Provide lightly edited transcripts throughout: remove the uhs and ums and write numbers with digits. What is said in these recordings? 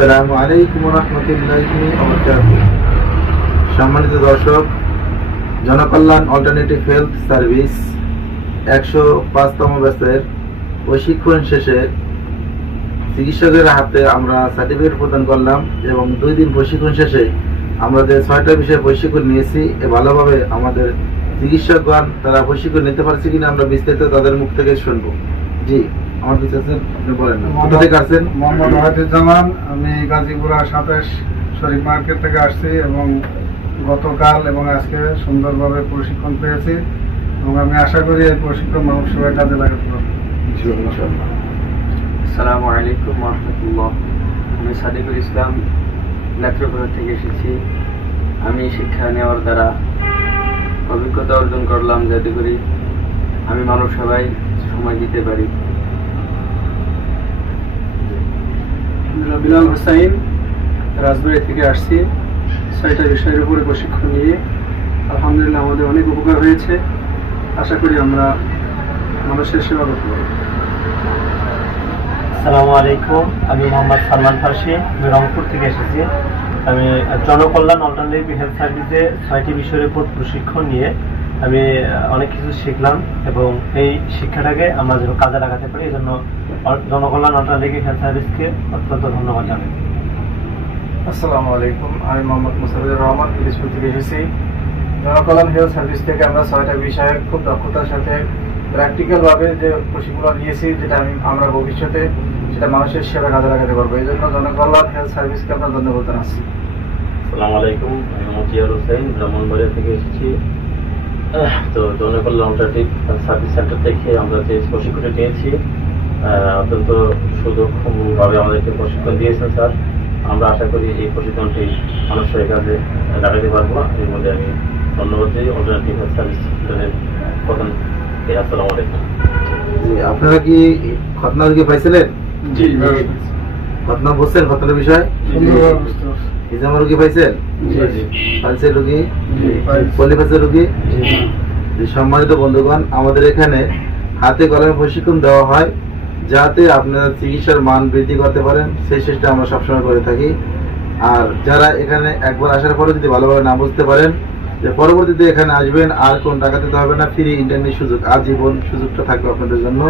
আসসালামু আলাইকুম ওয়া রাহমাতুল্লাহি ওয়া বারাকাতুহু। সম্মানিত দর্শক, জনকল্যাণ অল্টারনেটিভ হেলথ সার্ভিস 105তম ব্যাচের প্রশিক্ষণ শেষে চিকিৎসকের হাতে আমরা সার্টিফিকেট প্রদান করলাম এবং 2 দিন প্রশিক্ষণ শেষে আমরা যে 6টা বিষয়ে প্রশিক্ষণ নিয়েছি ভালোভাবে আমাদের চিকিৎসকগণ তারা প্রশিক্ষণ নিতে পারছে কিনা আমরা বিস্তারিত তাদের মুখ থেকে শুনবো। জি, আমাদের কাছে আপনি বলেন না, কোথা থেকে আসছেন? মোহাম্মদ ওয়াহিদুজ্জামান, আমি গাজীপুরা 27 শরীফ মার্কেট থেকে আসছি এবং গতকাল এবং আজকে সুন্দরভাবে প্রশিক্ষণ পেয়েছি এবং আমি আশা করি এই প্রশিক্ষণ মানুষ সবাই কাজে লাগাতে পারবে। আসসালামু আলাইকুম ওয়া রাহমাতুল্লাহ। আমি সাদিকুল ইসলাম নেত্রকোনা থেকে এসেছি। আমি শিক্ষা নেওয়ার দ্বারা অভিজ্ঞতা অর্জন করলাম যাতে করে আমি মানব সেবায় সময় দিতে পারি। বিলাল হোসাইন, রাজবাড়ী থেকে আসছি। 6টা বিষয়ের উপরে প্রশিক্ষণ নিয়ে আলহামদুলিল্লাহ আমাদের অনেক উপকার হয়েছে। আশা করি আমরা মানুষের সেবা করতে পারব। আসসালামু আলাইকুম, আমি মোহাম্মদ সালমান ফারসি, আমি রংপুর থেকে এসেছি। আমি জনকল্যাণ অল্টারনেটিভ হেলথ সার্ভিসে 6টি বিষয়ের উপর প্রশিক্ষণ নিয়ে আমি অনেক কিছু শিখলাম এবং এই শিক্ষাটাকে আমরা যেন কাজে লাগাতে পারি, এই জন্য জনকল্যাণ অল্টারনেটিভ হেলথ সার্ভিসকে অত্যন্ত ধন্যবাদ জানাই। আসসালামু আলাইকুম, আমি মোহাম্মদ মুসাফিজুর রহমান, পিরিজপুর থেকে এসেছি। জনকল্যাণ হেলথ সার্ভিস থেকে আমরা 6টা বিষয়ে খুব দক্ষতার সাথে প্র্যাকটিক্যাল ভাবে যে প্রশিক্ষণ নিয়েছি, যেটা আমরা ভবিষ্যতে সেটা মানুষের সেবা কাজে লাগাতে পারবো। এই জন্য জনকল্যাণ হেলথ সার্ভিসকে আমরা ধন্যবাদ জানাচ্ছি। আসসালামু আলাইকুম, আমি মোহাম্মদ জিয়াউর হোসেন, ব্রাহ্মণবাড়িয়া থেকে এসেছি। তো জনকল্যাণ অল্টারনেটিভ সার্ভিস সেন্টার থেকে আমরা যে প্রশিক্ষণটা নিয়েছি অত্যন্ত সুদক্ষভাবে আমাদেরকে প্রশিক্ষণ দিয়েছেন স্যার। আমরা আশা করি এই প্রশিক্ষণটি মানুষের কাজে লাগাতে পারবো। এর মধ্যে আমি ধন্যবাদ দিই অল্টারনেটিভ হেলথ সার্ভিস সেন্টারের প্রধান। আসসালামু আলাইকুম। আপনারা কি খতনা রোগী পাইছিলেন? জি, খতনা বলছেন, খতনার বিষয় হিজামা রোগী পাইছেন? পালসের রোগী, পলিফাসের রোগী। সম্মানিত বন্ধুগণ, আমাদের এখানে হাতে কলমে প্রশিক্ষণ দেওয়া হয় যাতে আপনারা চিকিৎসার মান বৃদ্ধি করতে পারেন, সেই চেষ্টা আমরা সবসময় করে থাকি। আর যারা এখানে একবার আসার পরে যদি ভালোভাবে না বুঝতে পারেন যে পরবর্তীতে এখানে আসবেন আর কোন টাকা দিতে হবে না, ফ্রি ইন্টারনেট সুযোগ, আজীবন সুযোগটা থাকবে আপনাদের জন্য।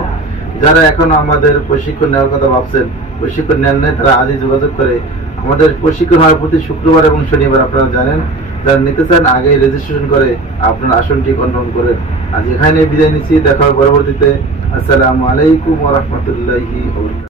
যারা এখন আমাদের প্রশিক্ষণ নেওয়ার কথা ভাবছেন, প্রশিক্ষণ নেন নাই, তারা আজই যোগাযোগ করে আমাদের প্রশিক্ষণ হয় প্রতি শুক্রবার এবং শনিবার। আপনারা জানেন, যারা নিতে চান আগেই রেজিস্ট্রেশন করে আপনার আসনটি কনফার্ম করেন। আজ এখানে বিদায় নিচ্ছি, দেখা হবে পরবর্তীতে। আসসালামু আলাইকুম ওয়া রাহমাতুল্লাহি ওয়া বারাকাতুহু।